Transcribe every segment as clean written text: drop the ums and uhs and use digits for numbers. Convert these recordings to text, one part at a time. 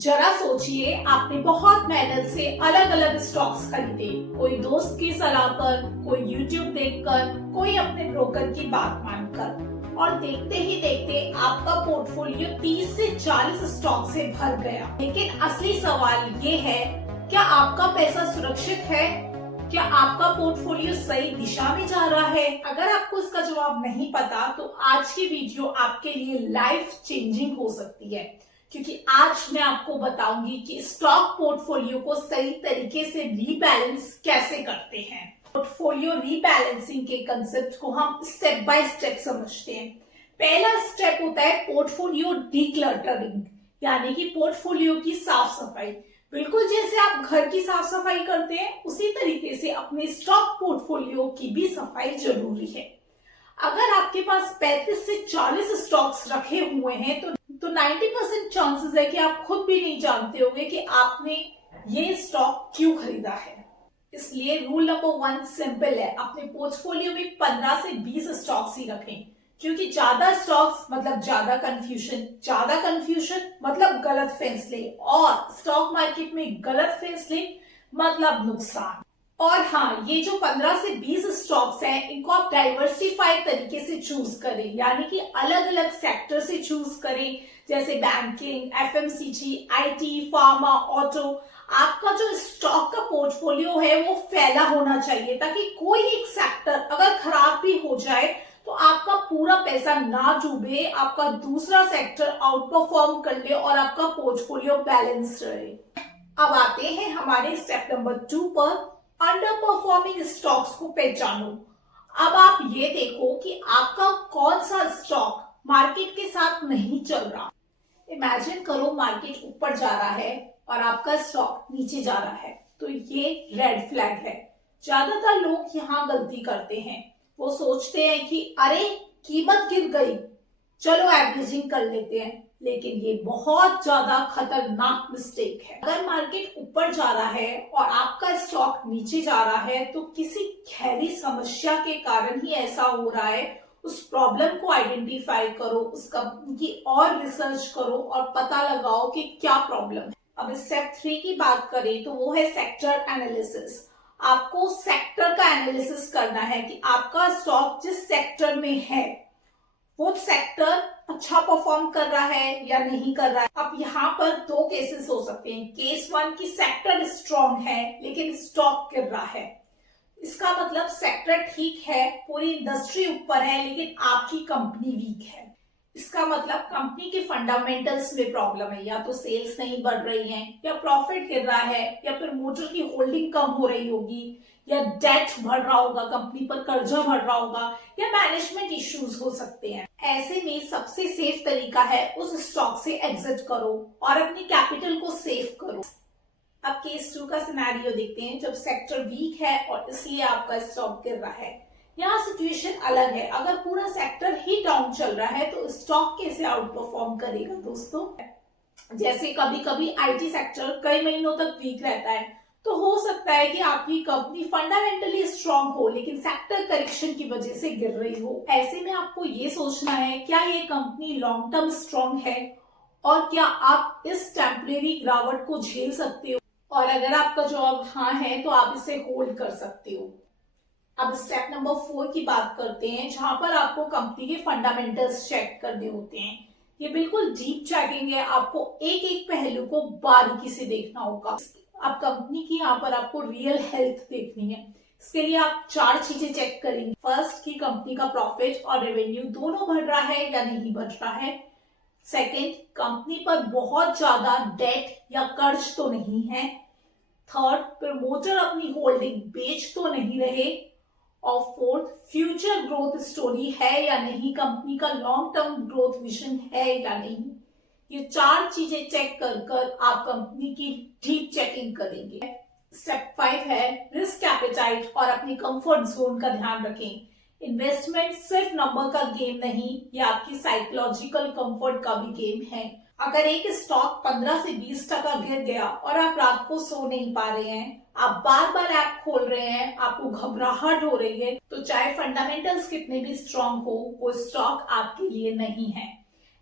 जरा सोचिए, आपने बहुत मेहनत से अलग अलग स्टॉक्स खरीदे, कोई दोस्त की सलाह पर, कोई यूट्यूब देखकर, कोई अपने ब्रोकर की बात मानकर, और देखते ही देखते आपका पोर्टफोलियो 30 से 40 स्टॉक से भर गया। लेकिन असली सवाल ये है, क्या आपका पैसा सुरक्षित है? क्या आपका पोर्टफोलियो सही दिशा में जा रहा है? अगर आपको इसका जवाब नहीं पता तो आज की वीडियो आपके लिए लाइफ चेंजिंग हो सकती है, क्योंकि आज मैं आपको बताऊंगी कि स्टॉक पोर्टफोलियो को सही तरीके से रीबैलेंस कैसे करते हैं। पोर्टफोलियो रीबैलेंसिंग के कंसेप्ट को हम स्टेप बाय स्टेप समझते हैं। पहला स्टेप होता है पोर्टफोलियो डीक्लटरिंग, यानी कि पोर्टफोलियो की साफ सफाई। बिल्कुल जैसे आप घर की साफ सफाई करते हैं, उसी तरीके से अपने स्टॉक पोर्टफोलियो की भी सफाई जरूरी है। अगर आपके पास 35 से 40 स्टॉक्स रखे हुए हैं तो 90% चांसेस है कि आप खुद भी नहीं जानते होंगे कि आपने ये स्टॉक क्यों खरीदा है। इसलिए रूल नंबर 1 सिंपल है, अपने पोर्टफोलियो में 15 से 20 स्टॉक्स ही रखें, क्योंकि ज्यादा स्टॉक्स मतलब ज्यादा कंफ्यूजन मतलब गलत फैसले, और स्टॉक मार्केट में गलत फैसले मतलब नुकसान। और हाँ, ये जो 15 से 20 स्टॉक्स हैं, इनको आप डाइवर्सिफाइड तरीके से चूज करें, यानी कि अलग अलग सेक्टर से चूज करें, जैसे banking, FMCG, IT, pharma, auto. आपका जो स्टॉक का पोर्टफोलियो है वो फैला होना चाहिए, ताकि कोई एक सेक्टर अगर खराब भी हो जाए तो आपका पूरा पैसा ना डूबे, आपका दूसरा सेक्टर आउट परफॉर्म कर ले और आपका पोर्टफोलियो बैलेंस रहे। अब आते हैं हमारे स्टेप नंबर 2 पर, अंडर परफॉर्मिंग स्टॉक्स को पहचानो। अब आप ये देखो कि आपका कौन सा स्टॉक मार्केट के साथ नहीं चल रहा। इमेजिन करो मार्केट ऊपर जा रहा है और आपका स्टॉक नीचे जा रहा है, तो ये रेड फ्लैग है। ज्यादातर लोग यहाँ गलती करते हैं, वो सोचते हैं कि अरे कीमत गिर गई, चलो एवरेजिंग कर लेते हैं, लेकिन ये बहुत ज्यादा खतरनाक मिस्टेक है। अगर मार्केट ऊपर जा रहा है और आपका स्टॉक नीचे जा रहा है तो किसी गहरी समस्या के कारण ही ऐसा हो रहा है। उस प्रॉब्लम को आइडेंटिफाई करो, उस कंपनी की और रिसर्च करो और पता लगाओ कि क्या प्रॉब्लम है। अब स्टेप 3 की बात करें तो वो है सेक्टर एनालिसिस। आपको सेक्टर का एनालिसिस करना है कि आपका स्टॉक जिस सेक्टर में है वो सेक्टर अच्छा परफॉर्म कर रहा है या नहीं कर रहा है। अब यहाँ पर 2 केसेस हो सकते हैं। केस 1 की सेक्टर स्ट्रॉन्ग है लेकिन स्टॉक गिर रहा है, इसका मतलब सेक्टर ठीक है, पूरी इंडस्ट्री ऊपर है, लेकिन आपकी कंपनी वीक है। इसका मतलब कंपनी के फंडामेंटल्स में प्रॉब्लम है, या तो सेल्स नहीं बढ़ रही है, या प्रॉफिट गिर रहा है, या फिर मोटर की होल्डिंग कम हो रही होगी, या डेट बढ़ रहा होगा, कंपनी पर कर्जा बढ़ रहा होगा, या मैनेजमेंट इश्यूज हो सकते हैं। ऐसे में सबसे सेफ तरीका है उस स्टॉक से एग्जिट करो और अपनी कैपिटल को सेव करो। अब केस 2 का सिनेरियो देखते हैं, जब सेक्टर वीक है और इसलिए आपका स्टॉक गिर रहा है। यहाँ सिचुएशन अलग है, अगर पूरा सेक्टर ही डाउन चल रहा है तो स्टॉक कैसे आउट परफॉर्म करेगा दोस्तों। जैसे कभी कभी आईटी सेक्टर कई महीनों तक वीक रहता है, तो हो सकता है कि आपकी कंपनी फंडामेंटली स्ट्रांग हो लेकिन सेक्टर करेक्शन की वजह से गिर रही हो। ऐसे में आपको ये सोचना है, क्या ये कंपनी लॉन्ग टर्म स्ट्रांग है और क्या आप इस टेम्परेरी गिरावट को झेल सकते हो, और अगर आपका जवाब हाँ है तो आप इसे होल्ड कर सकते हो। अब स्टेप नंबर 4 की बात करते हैं, जहां पर आपको कंपनी के फंडामेंटल्स चेक करने होते हैं। ये बिल्कुल डीप चेकिंग है, आपको एक एक पहलू को बारीकी से देखना होगा। अब कंपनी की यहाँ पर आपको रियल हेल्थ देखनी है। इसके लिए आप 4 चीजें चेक करेंगे। फर्स्ट, की कंपनी का प्रॉफिट और रेवेन्यू दोनों बढ़ रहा है या नहीं बढ़ रहा है। सेकेंड, कंपनी पर बहुत ज्यादा डेट या कर्ज तो नहीं है। थर्ड, प्रमोटर अपनी होल्डिंग बेच तो नहीं रहे। और फोर्थ, फ्यूचर ग्रोथ स्टोरी है या नहीं, कंपनी का लॉन्ग टर्म ग्रोथ विजन है या नहीं। ये 4 चीजें चेक कर कर आप कंपनी की डीप चेकिंग करेंगे। स्टेप 5 है रिस्क एपेटाइट और अपनी कंफर्ट जोन का ध्यान रखें। इन्वेस्टमेंट सिर्फ नंबर का गेम नहीं, ये आपकी साइकोलॉजिकल कंफर्ट का भी गेम है। अगर एक स्टॉक 15 से 20% गिर गया और आप रात को सो नहीं पा रहे हैं, आप बार बार ऐप खोल रहे हैं, आपको घबराहट हो रही है, तो चाहे फंडामेंटल्स कितने भी स्ट्रांग हो, वो स्टॉक आपके लिए नहीं है।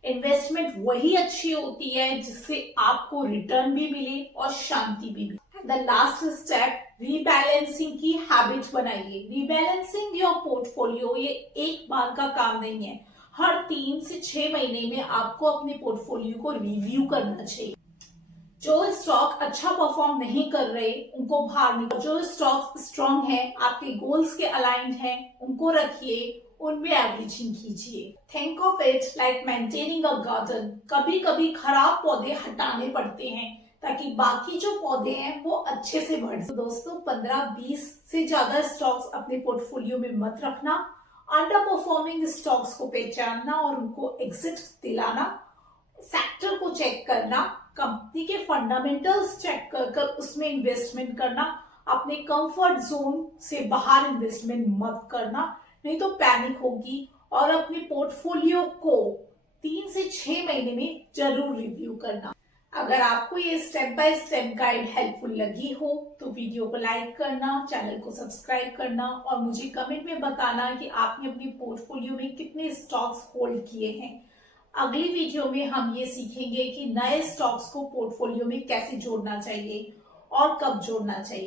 इन्वेस्टमेंट वही अच्छी होती है जिससे आपको रिटर्न भी मिले और शांति भी मिले। द लास्ट स्टेप, रीबैलेंसिंग की हैबिट बनाइए। रीबैलेंसिंग योर पोर्टफोलियो ये एक बार का काम नहीं है। हर 3 से 6 महीने में आपको अपने पोर्टफोलियो को रिव्यू करना चाहिए। जो स्टॉक अच्छा परफॉर्म नहीं कर रहे उनको बाहर निकालो, जो स्टॉक स्ट्रॉन्ग है, आपके गोल्स के अलाइंड हैं, उनको रखिए, उनमें एवरेजिंग कीजिए। Think of it like maintaining a garden. कभी कभी खराब पौधे हटाने पड़ते हैं ताकि बाकी जो पौधे हैं वो अच्छे से बढ़ सके। दोस्तों 15-20 से ज्यादा स्टॉक्स अपने पोर्टफोलियो में मत रखना। अंडर परफॉर्मिंग स्टॉक्स को पहचानना और उनको एग्जिट दिलाना, सेक्टर को चेक करना, कंपनी के फंडामेंटल्स चेक कर उसमें इन्वेस्टमेंट करना, अपने कंफर्ट जोन से बाहर इन्वेस्टमेंट मत करना, नहीं तो पैनिक होगी। और अपने पोर्टफोलियो को 3 से 6 महीने में जरूर रिव्यू करना। अगर आपको ये step by step guide helpful लगी हो तो वीडियो को लाइक करना, चैनल को सब्सक्राइब करना और मुझे कमेंट में बताना कि आपने अपने पोर्टफोलियो में कितने स्टॉक्स होल्ड किए हैं। अगली वीडियो में हम ये सीखेंगे कि नए स्टॉक्स को पोर्टफोलियो में कैसे जोड़ना चाहिए और कब जोड़ना चाहिए।